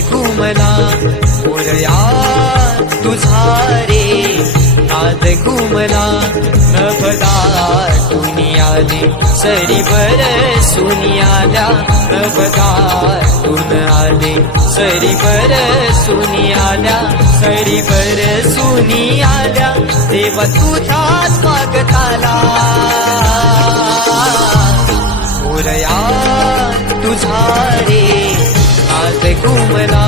घुमला मोरया तुझा रे नाद घुमला नभदाटून आले सरीवर सुनी आल्या नभदाटून आले सरीवर सुनी आल्या सरीवर सुनी आल्या देवा तुझा स्वागताला मोरया तुझा रे नाद घुमला